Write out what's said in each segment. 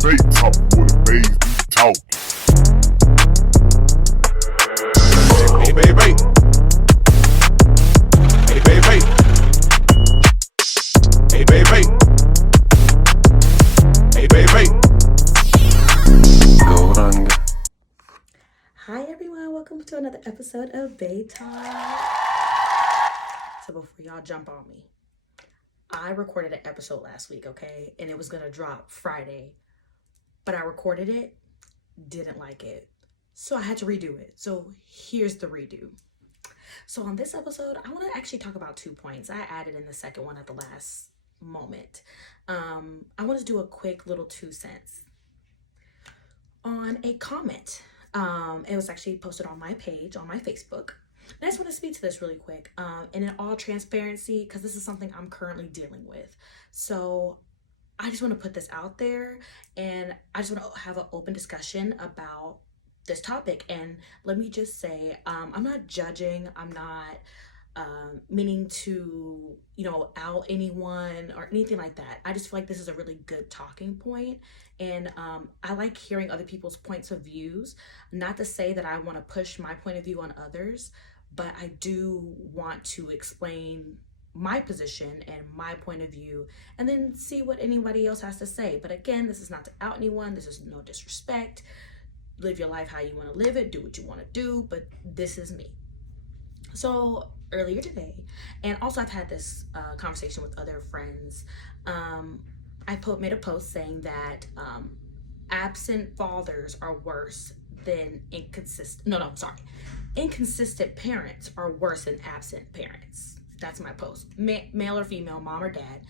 BAE Talk, where the BAEs be talk. Hey, baby. Hey, baby. Hey, baby. Hey, baby. Go on. Hi everyone, welcome to another episode of BAE Talk. So before y'all jump on me, I recorded an episode last week, okay? And it was gonna drop Friday, but I recorded it, didn't like it. So I had to redo it. So here's the redo. So on this episode, I wanna actually talk about 2 points. I added in the second one at the last moment. I want to do a quick little 2 cents on a comment. It was actually posted on my page, on my Facebook. And I just want to speak to this really quick. And in all transparency, because this is something I'm currently dealing with. So I just want to put this out there, and I just want to have an open discussion about this topic. And let me just say, I'm not judging. I'm not meaning to, out anyone or anything like that. I just feel like this is a really good talking point. And I like hearing other people's points of views. Not to say that I want to push my point of view on others, but I do want to explain my position and my point of view, and then see what anybody else has to say. But again, this is not to out anyone. This is no disrespect. Live your life how you want to live it. Do what you want to do. But this is me. So earlier today, and also I've had this conversation with other friends, I made a post saying that absent fathers are worse than inconsistent parents are worse than absent parents. That's my post. Male or female, mom or dad,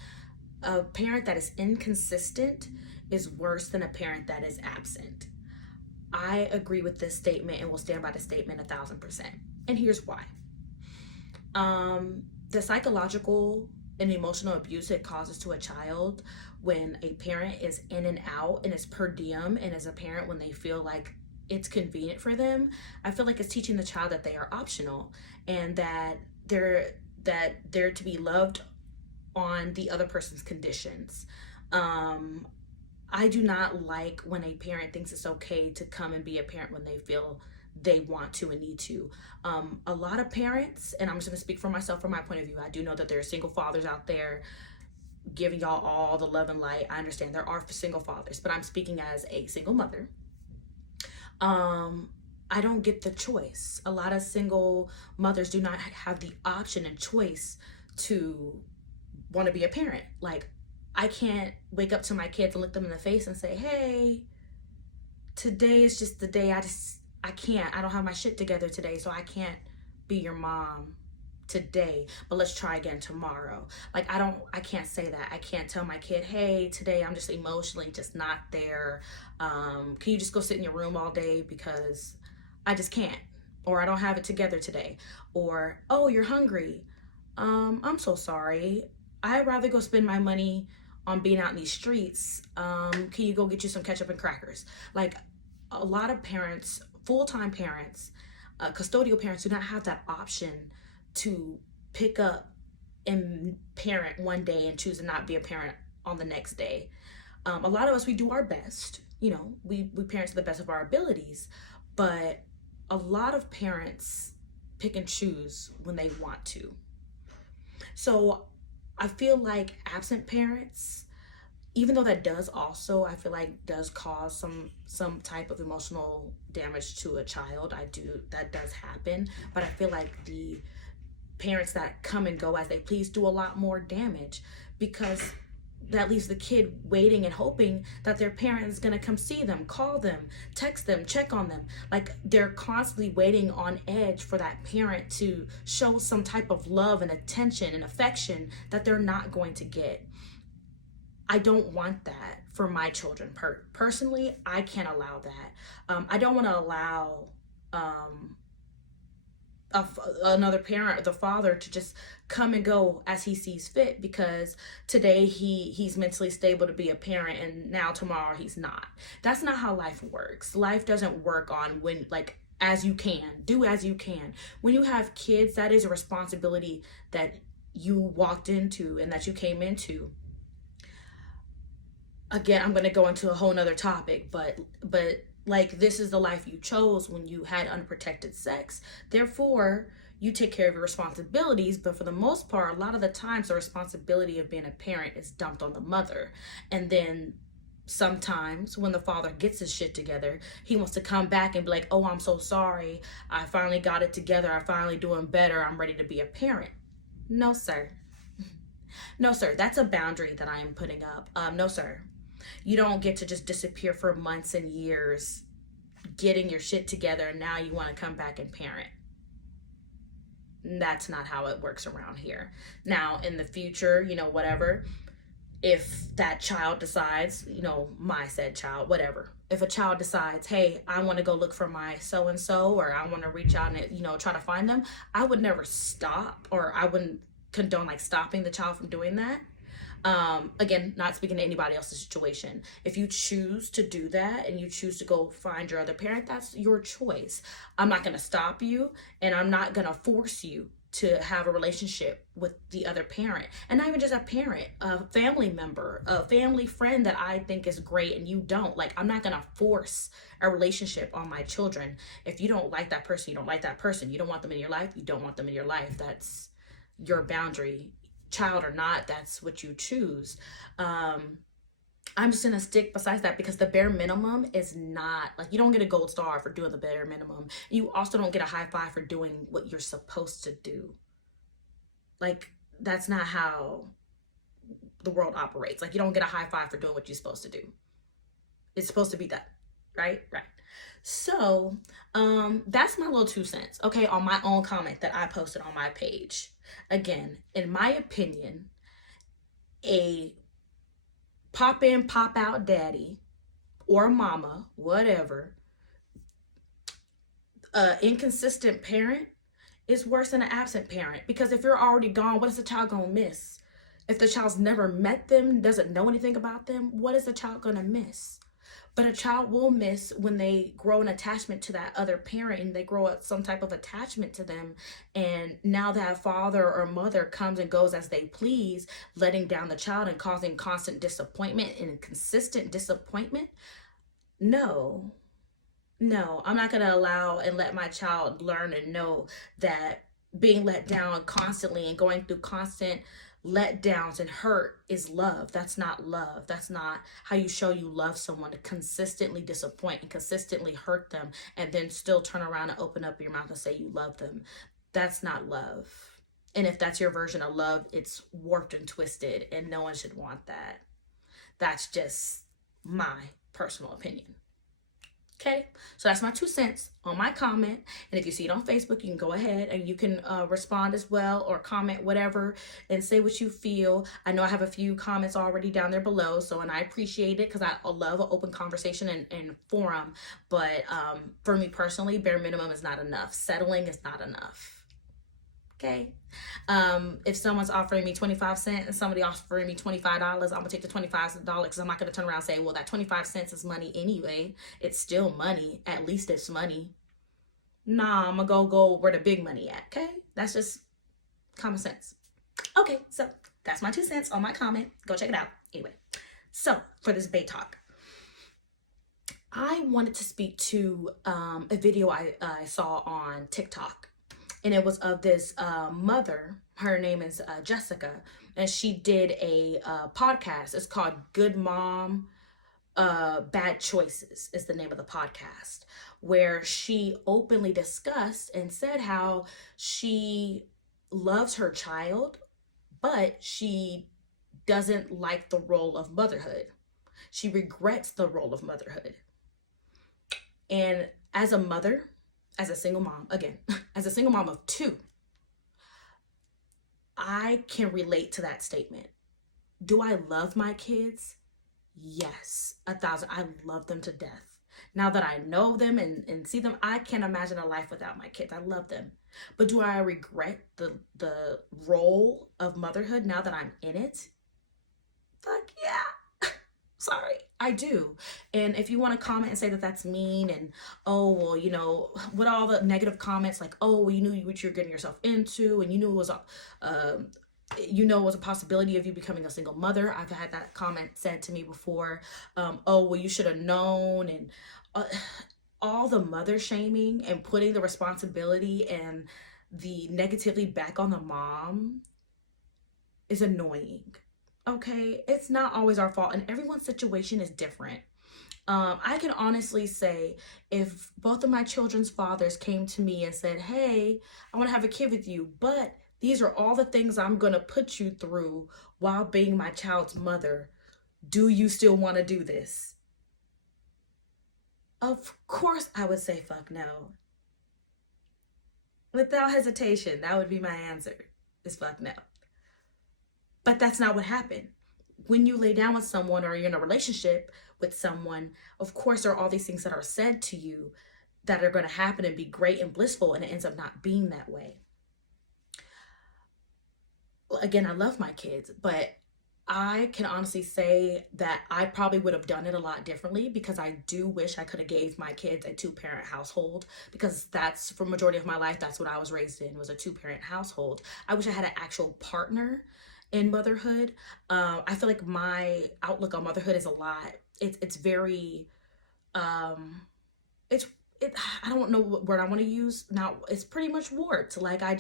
a parent that is inconsistent is worse than a parent that is absent. I agree with this statement and will stand by the statement 1,000%. And here's why. The psychological and emotional abuse it causes to a child when a parent is in and out and is per diem, and as a parent when they feel like it's convenient for them, I feel like it's teaching the child that they are optional and that they're to be loved on the other person's conditions. I do not like when a parent thinks it's okay to come and be a parent when they feel they want to and need to. A lot of parents, and I'm just gonna speak for myself from my point of view, I do know that there are single fathers out there giving y'all all the love and light. I understand there are single fathers, but I'm speaking as a single mother. I don't get the choice. A lot of single mothers do not have the option and choice to want to be a parent. Like, I can't wake up to my kids and look them in the face and say, hey, today is just the day I can't. I don't have my shit together today, so I can't be your mom today, but let's try again tomorrow. Like, I can't say that. I can't tell my kid, hey, today I'm just emotionally just not there. Can you just go sit in your room all day because I just can't, or I don't have it together today, or, oh, you're hungry. I'm so sorry. I'd rather go spend my money on being out in these streets. Can you go get you some ketchup and crackers? Like, a lot of parents, full-time parents, custodial parents do not have that option to pick up and parent one day and choose to not be a parent on the next day. A lot of us, we do our best, we parent to the best of our abilities, but a lot of parents pick and choose when they want to. So I feel like absent parents, even though that does also, I feel like does cause some type of emotional damage to a child. That does happen, but I feel like the parents that come and go as they please do a lot more damage, because that leaves the kid waiting and hoping that their parent is going to come see them, call them, text them, check on them. Like, they're constantly waiting on edge for that parent to show some type of love and attention and affection that they're not going to get. I don't want that for my children. Personally, I can't allow that. I don't want to allow another parent, the father, to just come and go as he sees fit, because today he's mentally stable to be a parent and now tomorrow he's not. That's not how life works. Life doesn't work on when, like, as you can, do as you can. When you have kids, that is a responsibility that you walked into and that you came into. again, I'm going to go into a whole nother topic, but like, this is the life you chose when you had unprotected sex. Therefore, you take care of your responsibilities, but for the most part, a lot of the times the responsibility of being a parent is dumped on the mother. And then sometimes when the father gets his shit together, he wants to come back and be like, oh, I'm so sorry, I finally got it together, I'm finally doing better, I'm ready to be a parent. No, sir. No, sir. That's a boundary that I am putting up. No, sir. You don't get to just disappear for months and years getting your shit together and now you want to come back and parent. That's not how it works around here. Now, in the future, whatever, if that child decides, my said child, whatever, if a child decides, hey, I want to go look for my so-and-so, or I want to reach out and, try to find them, I would never stop, or I wouldn't condone like stopping the child from doing that. Again, not speaking to anybody else's situation. If you choose to do that and you choose to go find your other parent, that's your choice. I'm not going to stop you, and I'm not going to force you to have a relationship with the other parent. And not even just a parent, a family member, a family friend that I think is great and you don't. Like, I'm not going to force a relationship on my children. If you don't like that person, you don't like that person. You don't want them in your life, you don't want them in your life. That's your boundary. Child or not, that's what you choose. I'm just gonna stick besides that, because the bare minimum is not like, you don't get a gold star for doing the bare minimum. You also don't get a high five for doing what you're supposed to do. Like, that's not how the world operates. Like, you don't get a high five for doing what you're supposed to do. It's supposed to be done, right? So that's my little 2 cents, okay, on my own comment that I posted on my page. Again, in my opinion, a pop in, pop out daddy or mama, whatever, inconsistent parent is worse than an absent parent. Because if you're already gone, what is the child gonna miss? If the child's never met them, doesn't know anything about them, what is the child gonna miss? But a child will miss when they grow an attachment to that other parent, and they grow some type of attachment to them. And now that father or mother comes and goes as they please, letting down the child and causing constant disappointment and consistent disappointment. No, I'm not going to allow and let my child learn and know that being let down constantly and going through constant letdowns and hurt is love. That's not love. That's not how you show you love someone, to consistently disappoint and consistently hurt them and then still turn around and open up your mouth and say you love them. That's not love. And if that's your version of love, it's warped and twisted, and no one should want that. That's just my personal opinion. Okay, so that's my 2 cents on my comment. And if you see it on Facebook, you can go ahead and you can respond as well, or comment, whatever, and say what you feel. I know I have a few comments already down there below, and I appreciate it, because I love an open conversation and forum. But for me personally, bare minimum is not enough. Settling is not enough. Okay, if someone's offering me 25 cents and somebody offering me $25, I'm gonna take the $25, because I'm not gonna turn around and say, well, that 25 cents is money anyway. It's still money. At least it's money. Nah, I'm gonna go where the big money at. Okay, that's just common sense. Okay, so that's my 2 cents on my comment. Go check it out. Anyway, so for this BAE Talk, I wanted to speak to a video I saw on TikTok. And it was of this mother. Her name is Jessica, and she did a podcast. It's called Good Mom, Bad Choices is the name of the podcast, where she openly discussed and said how she loves her child, but she doesn't like the role of motherhood. She regrets the role of motherhood. And as a mother, as a single mom, again, as a single mom of 2, I can relate to that statement. Do I love my kids? Yes, 1,000. I love them to death. Now that I know them and see them, I can't imagine a life without my kids. I love them. But do I regret the role of motherhood now that I'm in it? Fuck yeah. Sorry, I do. And if you want to comment and say that that's mean, and oh, well, what all the negative comments, like, oh, well, you knew what you're getting yourself into, and you knew it was it was a possibility of you becoming a single mother. I've had that comment said to me before. Oh, well, you should have known. And uh, all the mother shaming and putting the responsibility and the negativity back on the mom is annoying. Okay, it's not always our fault, and everyone's situation is different. I can honestly say, if both of my children's fathers came to me and said, "Hey, I want to have a kid with you, but these are all the things I'm going to put you through while being my child's mother. Do you still want to do this?" Of course, I would say fuck no. Without hesitation, that would be my answer, is fuck no. But that's not what happened. When you lay down with someone or you're in a relationship with someone, of course, there are all these things that are said to you that are going to happen and be great and blissful, and it ends up not being that way. Again, I love my kids, but I can honestly say that I probably would have done it a lot differently, because I do wish I could have gave my kids a two-parent household, because that's, for majority of my life, that's what I was raised in, was a two-parent household. I wish I had an actual partner in motherhood. I feel like my outlook on motherhood is a lot. It's very it's it I don't know what word I want to use now. It's pretty much warped. Like, I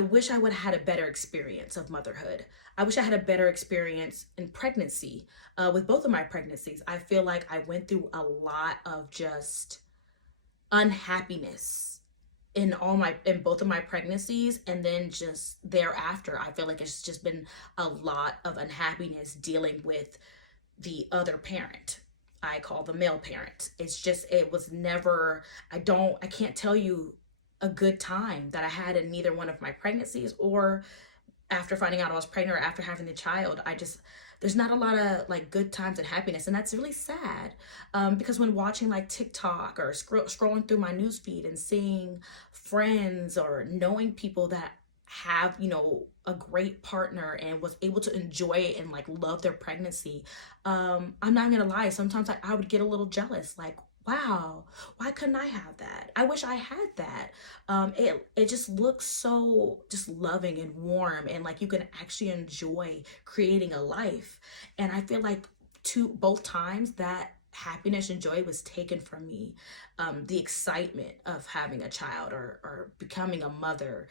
wish I would have had a better experience of motherhood. I wish I had a better experience in pregnancy. With both of my pregnancies, I feel like I went through a lot of just unhappiness in both of my pregnancies, and then just thereafter I feel like it's just been a lot of unhappiness dealing with the other parent. I call the male parent. It was never, I can't tell you a good time that I had in neither one of my pregnancies, or after finding out I was pregnant, or after having the child. There's not a lot of like good times and happiness, and that's really sad. Because when watching like TikTok or scrolling through my newsfeed and seeing friends or knowing people that have, a great partner and was able to enjoy it and like love their pregnancy, I'm not gonna lie, sometimes I would get a little jealous, like, wow, why couldn't I have that? I wish I had that. It just looks so just loving and warm, and like you can actually enjoy creating a life. And I feel like both times that happiness and joy was taken from me. The excitement of having a child or becoming a mother,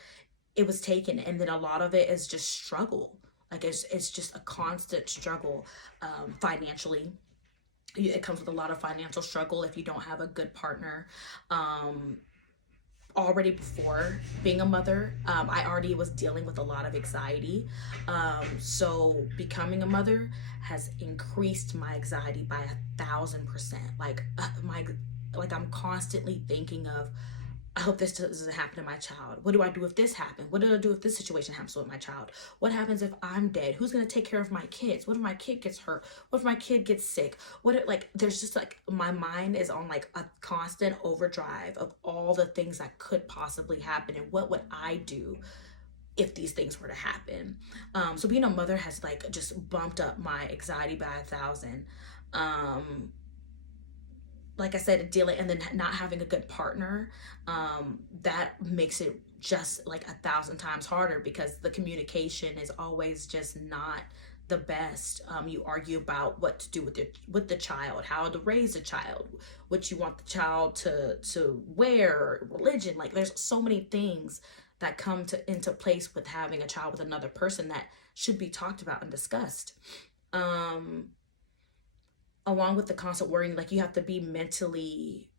it was taken, and then a lot of it is just struggle. Like, it's just a constant struggle. Financially, it comes with a lot of financial struggle if you don't have a good partner. Already before being a mother, I already was dealing with a lot of anxiety. So becoming a mother has increased my anxiety by 1,000%. Like I'm constantly thinking of, I hope this doesn't happen to my child. What do I do if this happens? What do I do if this situation happens with my child? What happens if I'm dead? Who's going to take care of my kids? What if my kid gets hurt? What if my kid gets sick? There's just like, my mind is on like a constant overdrive of all the things that could possibly happen, and what would I do if these things were to happen. So being a mother has like just bumped up my anxiety by 1,000. Like I said, dealing and then not having a good partner, that makes it just like 1,000 times harder, because the communication is always just not the best. You argue about what to do with the child, how to raise a child, what you want the child to wear, religion. Like, there's so many things that come into place with having a child with another person that should be talked about and discussed. Along with the constant worrying, like, you have to be mentally,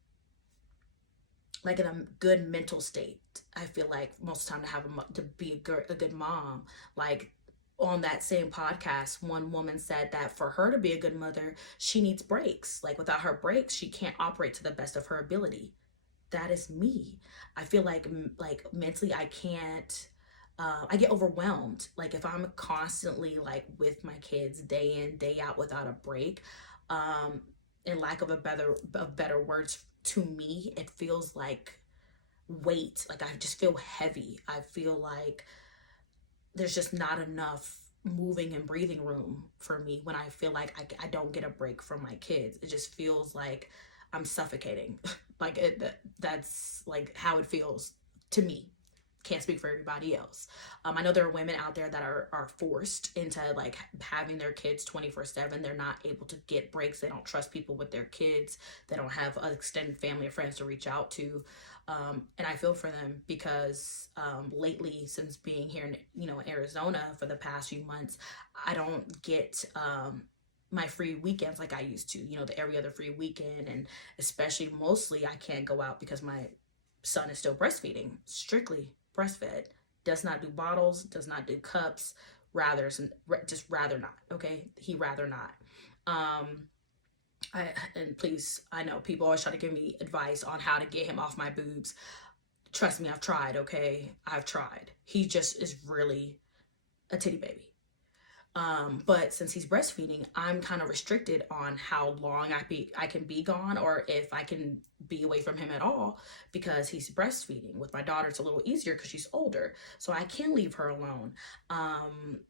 like, in a good mental state. I feel like most of the time to be a good mom. Like, on that same podcast, one woman said that for her to be a good mother, she needs breaks. Like, without her breaks, she can't operate to the best of her ability. That is me. I feel like mentally I can't. I get overwhelmed. Like, if I'm constantly like with my kids day in, day out without a break, in lack of better words, to me, it feels like weight. Like, I just feel heavy. I feel like there's just not enough moving and breathing room for me when I feel like I don't get a break from my kids. It just feels like I'm suffocating. That's like how it feels to me. can't speak for everybody else. I know there are women out there that are forced into like having their kids 24/7. They're not able to get breaks. They don't trust people with their kids. They don't have an extended family or friends to reach out to. And I feel for them because lately, since being here in Arizona for the past few months, I don't get my free weekends like I used to. The every other free weekend, and especially mostly I can't go out because my son is still breastfeeding, strictly breastfed, does not do bottles, does not do cups, just rather not. Okay, he rather not. And please, I know people always try to give me advice on how to get him off my boobs. Trust me, I've tried. Okay, I've tried. He just is really a titty baby. But since he's breastfeeding, I'm kind of restricted on how long I can be gone, or if I can be away from him at all, because he's breastfeeding. With my daughter, it's a little easier because she's older, so I can leave her alone.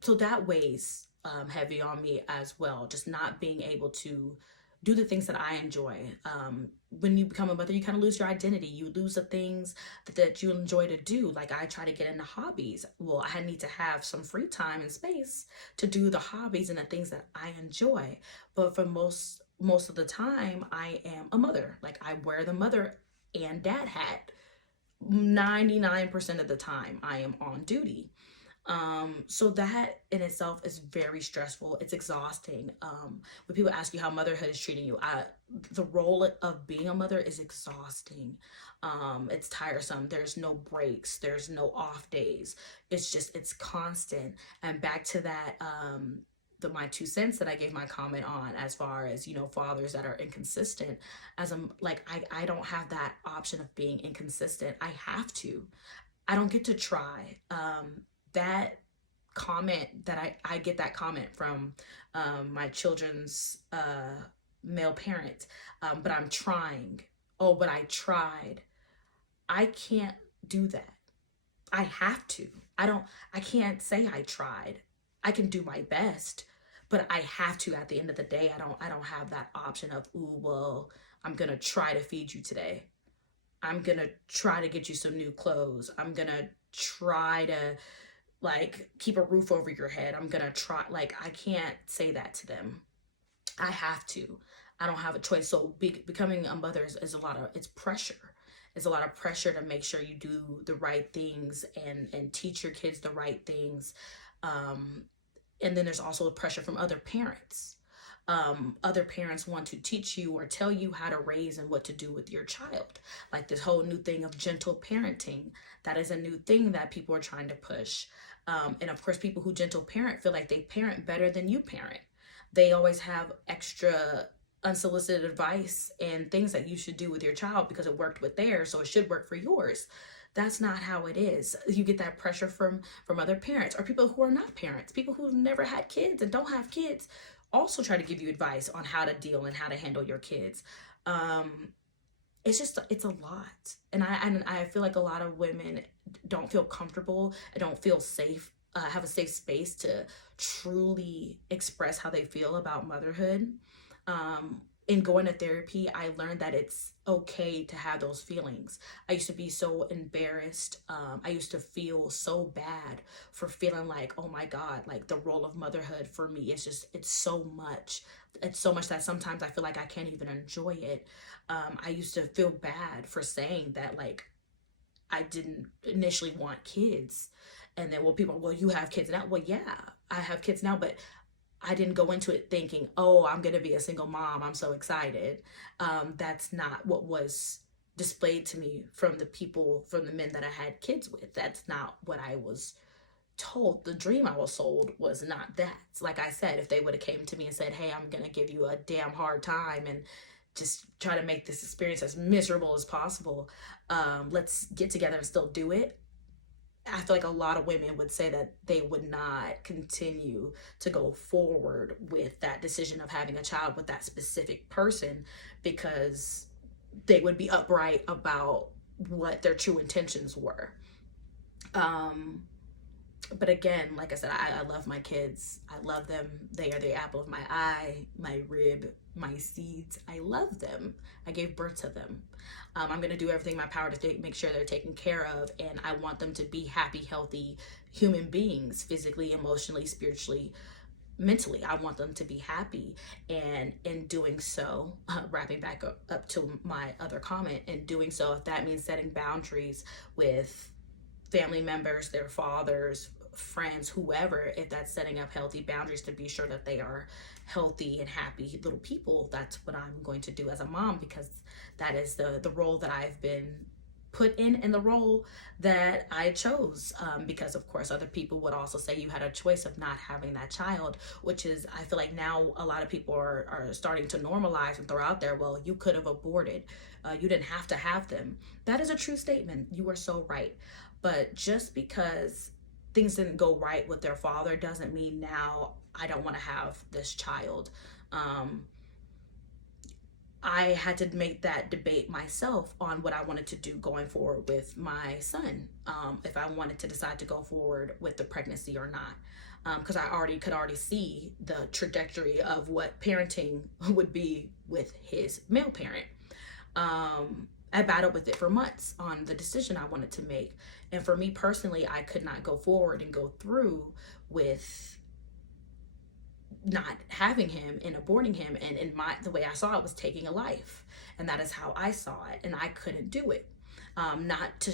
So that weighs heavy on me as well, just not being able to do the things that I enjoy. When you become a mother, you kind of lose your identity. You lose the things that you enjoy to do. Like, I try to get into hobbies. Well, I need to have some free time and space to do the hobbies and the things that I enjoy. But for most of the time, I am a mother. Like, I wear the mother and dad hat. 99% of the time, I am on duty. So that in itself is very stressful. It's exhausting. When people ask you how motherhood is treating you, the role of being a mother is exhausting. It's tiresome. There's no breaks. There's no off days. It's constant. And back to that, my 2 cents that I gave my comment on, as far as, fathers that are inconsistent, as I'm like, I don't have that option of being inconsistent. I have to. I don't get to try. That comment that I get that comment from my children's male parent, but I'm trying. Oh, but I tried. I can't do that. I have to. I can't say I tried. I can do my best, but I have to. At the end of the day, I don't have that option of, ooh, well, I'm gonna try to feed you today. I'm gonna try to get you some new clothes. I'm gonna try to keep a roof over your head. I'm gonna try. I can't say that to them. I have to. I don't have a choice. So becoming a mother is it's pressure. It's a lot of pressure to make sure you do the right things and teach your kids the right things. And then there's also pressure from other parents. Other parents want to teach you or tell you how to raise and what to do with your child. Like this whole new thing of gentle parenting. That is a new thing that people are trying to push. And of course, people who gentle parent feel like they parent better than you parent. They always have extra unsolicited advice and things that you should do with your child because it worked with theirs, so it should work for yours. That's not how it is. You get that pressure from other parents, or people who are not parents, people who've never had kids and don't have kids, also try to give you advice on how to deal and how to handle your kids. It's a lot. And I feel like a lot of women don't feel comfortable, don't feel safe, have a safe space to truly express how they feel about motherhood. In going to therapy, I learned that it's okay to have those feelings. I used to be so embarrassed. I used to feel so bad for feeling like, oh my God, like the role of motherhood for me is it's so much. It's so much that sometimes I feel like I can't even enjoy it. I used to feel bad for saying that, like, I didn't initially want kids. And then, well, you have kids now. Well, yeah, I have kids now, but I didn't go into it thinking, oh, I'm going to be a single mom. I'm so excited. That's not what was displayed to me from the men that I had kids with. That's not what I was told. The dream I was sold was not that. Like I said, if they would have came to me and said, hey, I'm going to give you a damn hard time and just try to make this experience as miserable as possible, let's get together and still do it, I feel like a lot of women would say that they would not continue to go forward with that decision of having a child with that specific person, because they would be upright about what their true intentions were. But again, like I said, I love my kids. I love them. They are the apple of my eye, my rib, my seeds. I love them. I gave birth to them. I'm going to do everything in my power to make sure they're taken care of. And I want them to be happy, healthy human beings, physically, emotionally, spiritually, mentally. I want them to be happy. And in doing so, wrapping back up to my other comment, in doing so, if that means setting boundaries with family members, their fathers, friends, whoever, if that's setting up healthy boundaries to be sure that they are healthy and happy little people, that's what I'm going to do as a mom, because that is the role that I've been put in, and the role that I chose, because of course other people would also say you had a choice of not having that child, which is, I feel like now a lot of people are starting to normalize and throw out there, well, you could have aborted, you didn't have to have them. That is a true statement. You are so right. But just because things didn't go right with their father doesn't mean now I don't want to have this child. I had to make that debate myself on what I wanted to do going forward with my son, if I wanted to decide to go forward with the pregnancy or not, because I could already see the trajectory of what parenting would be with his male parent. I battled with it for months on the decision I wanted to make, and for me personally, I could not go forward and go through with not having him and aborting him, and in the way I saw it was taking a life, and that is how I saw it, and I couldn't do it. Not to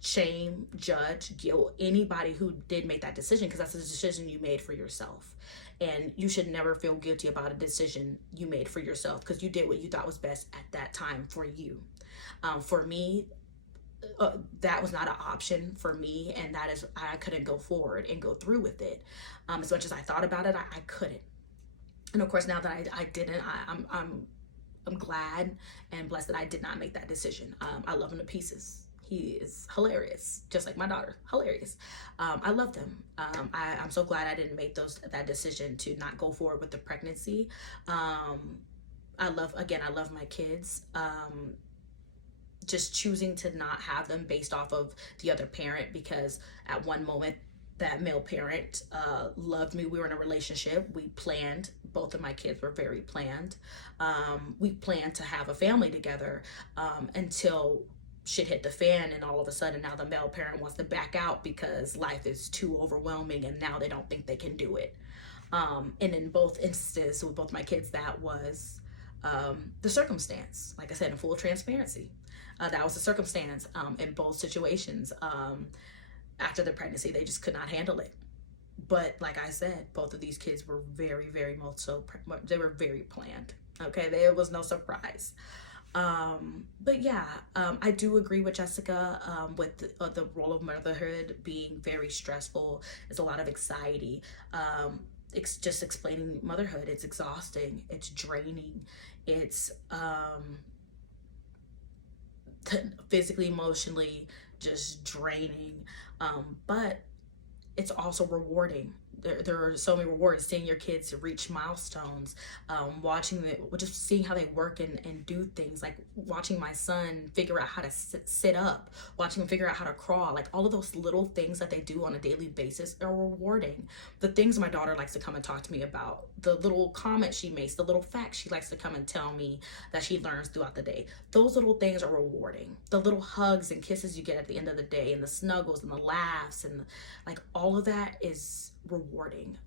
shame, judge, guilt anybody who did make that decision, because that's a decision you made for yourself, and you should never feel guilty about a decision you made for yourself, because you did what you thought was best at that time for you. For me, that was not an option for me, and that is, I couldn't go forward and go through with it. As much as I thought about it, I couldn't. And of course, now that I didn't, I'm glad and blessed that I did not make that decision. I love him to pieces. He is hilarious, just like my daughter, hilarious. I love them. I'm so glad I didn't make that decision to not go forward with the pregnancy. I love my kids. Just choosing to not have them based off of the other parent, because at one moment that male parent loved me. We were in a relationship. We planned. Both of my kids were very planned. We planned to have a family together until shit hit the fan, and all of a sudden now the male parent wants to back out because life is too overwhelming, and now they don't think they can do it. And in both instances with both my kids, that was the circumstance. Like I said, in full transparency, that was the circumstance in both situations. After the pregnancy, they just could not handle it. But like I said, both of these kids were very, very much so, they were very planned. Okay, there was no surprise. But yeah, I do agree with Jessica with the role of motherhood being very stressful. It's a lot of anxiety. It's just explaining motherhood. It's exhausting. It's draining. It's physically, emotionally, just draining. But it's also rewarding. There are so many rewards, seeing your kids reach milestones, watching just seeing how they work and do things, like watching my son figure out how to sit up, watching him figure out how to crawl, like all of those little things that they do on a daily basis are rewarding. The things my daughter likes to come and talk to me about, the little comments she makes, the little facts she likes to come and tell me that she learns throughout the day, those little things are rewarding. The little hugs and kisses you get at the end of the day, and the snuggles and the laughs, and like all of that is rewarding.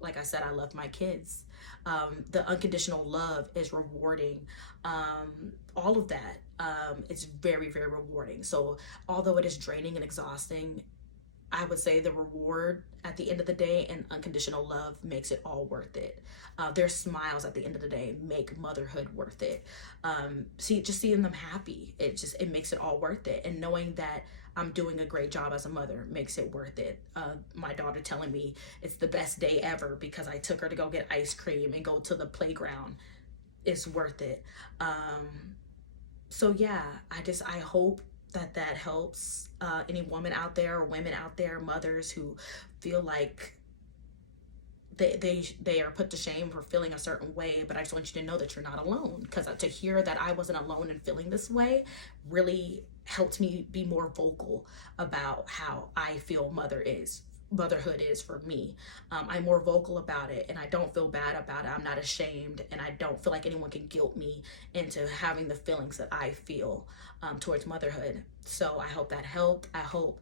Like I said, I love my kids. The unconditional love is rewarding. All of that, it's very, very rewarding. So although it is draining and exhausting, I would say the reward at the end of the day and unconditional love makes it all worth it. Their smiles at the end of the day make motherhood worth it. Just seeing them happy, it makes it all worth it. And knowing that I'm doing a great job as a mother makes it worth it. My daughter telling me it's the best day ever because I took her to go get ice cream and go to the playground, it's worth it. So yeah, I hope that helps any woman out there or women out there, mothers who feel like they are put to shame for feeling a certain way. But I just want you to know that you're not alone, because to hear that I wasn't alone in feeling this way really helped me be more vocal about how I feel mother is motherhood is for me. I'm more vocal about it, and I don't feel bad about it. I'm not ashamed, and I don't feel like anyone can guilt me into having the feelings that I feel towards motherhood. So I hope that helped. I hope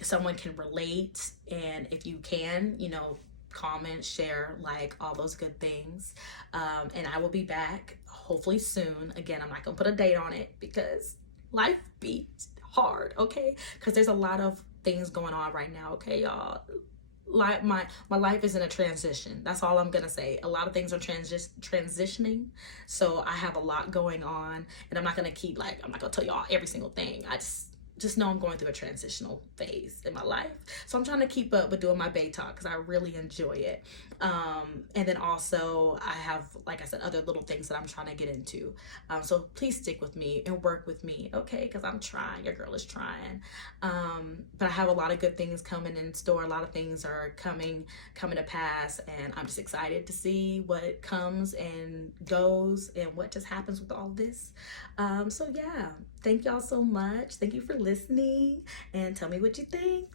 someone can relate, and if you can, you know, comment, share, like, all those good things. And I will be back hopefully soon. Again, I'm not gonna put a date on it because life beats hard, okay? Because there's a lot of things going on right now, okay, y'all. Like my life is in a transition. That's all I'm gonna say. A lot of things are transitioning, so I have a lot going on, and I'm not gonna keep, like, I'm not gonna tell y'all every single thing. I just know I'm going through a transitional phase in my life, so I'm trying to keep up with doing my BAE talk because I really enjoy it. And then also I have, like I said, other little things that I'm trying to get into. So please stick with me and work with me, okay? Because I'm trying. Your girl is trying. But I have a lot of good things coming in store. A lot of things are coming to pass, and I'm just excited to see what comes and goes and what just happens with all this. So yeah, thank y'all so much. Thank you for listening, and tell me what you think.